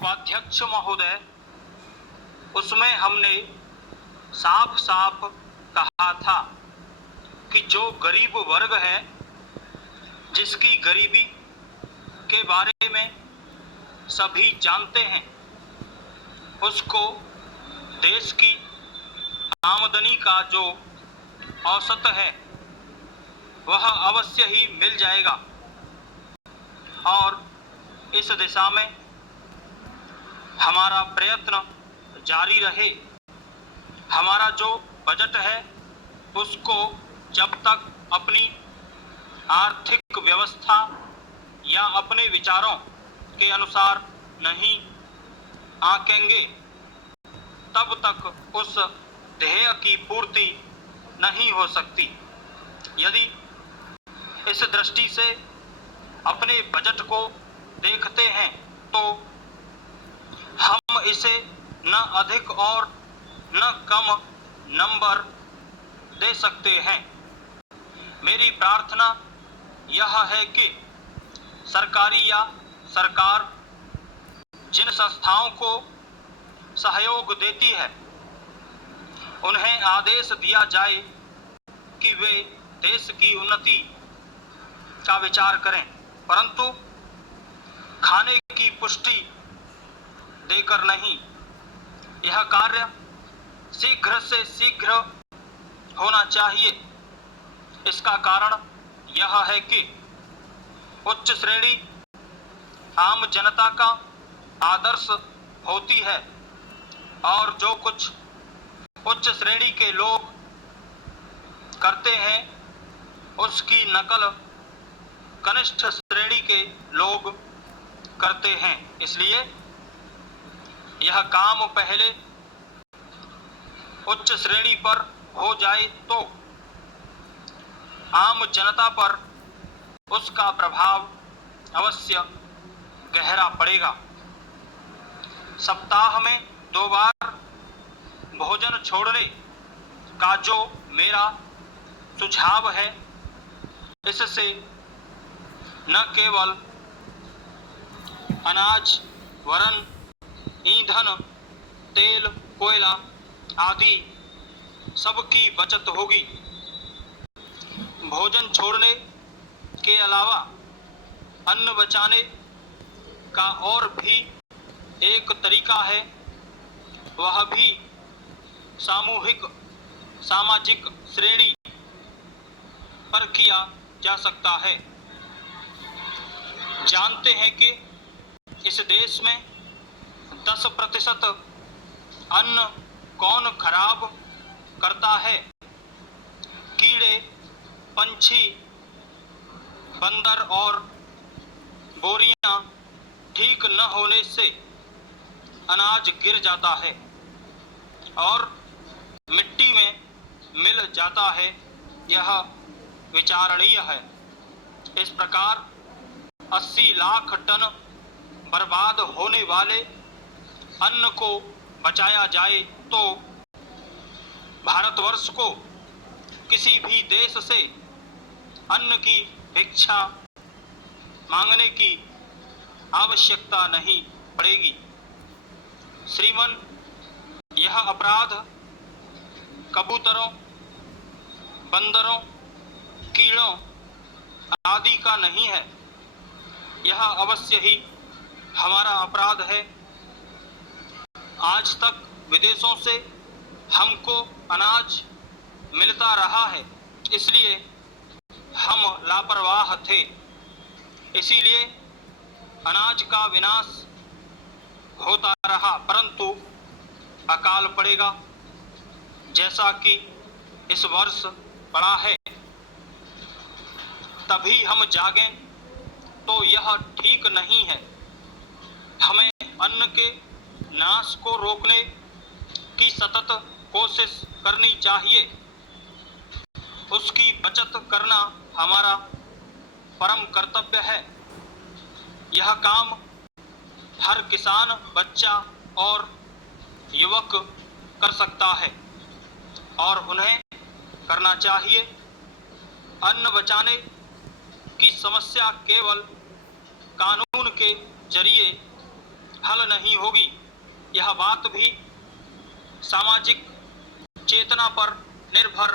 उपाध्यक्ष महोदय, उसमें हमने साफ साफ कहा था कि जो गरीब वर्ग है, जिसकी गरीबी के बारे में सभी जानते हैं, उसको देश की आमदनी का जो औसत है वह अवश्य ही मिल जाएगा और इस दिशा में हमारा प्रयत्न जारी रहे। हमारा जो बजट है उसको जब तक अपनी आर्थिक व्यवस्था या अपने विचारों के अनुसार नहीं आंकेंगे, तब तक उस ध्येय की पूर्ति नहीं हो सकती। यदि इस दृष्टि से अपने बजट को देखते हैं तो हम इसे न अधिक और न कम नंबर दे सकते हैं। मेरी प्रार्थना यह है कि सरकारी या सरकार जिन संस्थाओं को सहयोग देती है उन्हें आदेश दिया जाए कि वे देश की उन्नति का विचार करें, परंतु खाने की पुष्टि देकर नहीं। यह कार्य शीघ्र से शीघ्र होना चाहिए। इसका कारण यह है कि उच्च श्रेणी आम जनता का आदर्श होती है और जो कुछ उच्च श्रेणी के लोग करते हैं उसकी नकल कनिष्ठ श्रेणी के लोग करते हैं। इसलिए यह काम पहले उच्च श्रेणी पर हो जाए तो आम जनता पर उसका प्रभाव अवश्य गहरा पड़ेगा। सप्ताह में 2 बार भोजन छोड़ने का जो मेरा सुझाव है, इससे न केवल अनाज वरन ईंधन, तेल, कोयला आदि सबकी बचत होगी। भोजन छोड़ने के अलावा अन्न बचाने का और भी एक तरीका है, वह भी सामाजिक श्रेणी पर किया जा सकता है। जानते हैं कि इस देश में 10% अन्न कौन खराब करता है? कीड़े, पंछी, बंदर और बोरियां ठीक न होने से अनाज गिर जाता है और मिट्टी में मिल जाता है। यह विचारणीय है। इस प्रकार 80 लाख टन बर्बाद होने वाले अन्न को बचाया जाए तो भारतवर्ष को किसी भी देश से अन्न की भिक्षा मांगने की आवश्यकता नहीं पड़ेगी। श्रीमान, यह अपराध कबूतरों, बंदरों, कीड़ों आदि का नहीं है। यह अवश्य ही हमारा अपराध है। आज तक विदेशों से हमको अनाज मिलता रहा है, इसलिए हम लापरवाह थे। इसीलिए अनाज का विनाश होता रहा, परंतु अकाल पड़ेगा जैसा कि इस वर्ष पड़ा है। तभी हम जागें तो यह ठीक नहीं है। हमें अन्न के नाश को रोकने की सतत कोशिश करनी चाहिए। उसकी बचत करना हमारा परम कर्तव्य है। यह काम हर किसान, बच्चा और युवक कर सकता है और उन्हें करना चाहिए। अन्न बचाने की समस्या केवल कानून के जरिए हल नहीं होगी। यह बात भी सामाजिक चेतना पर निर्भर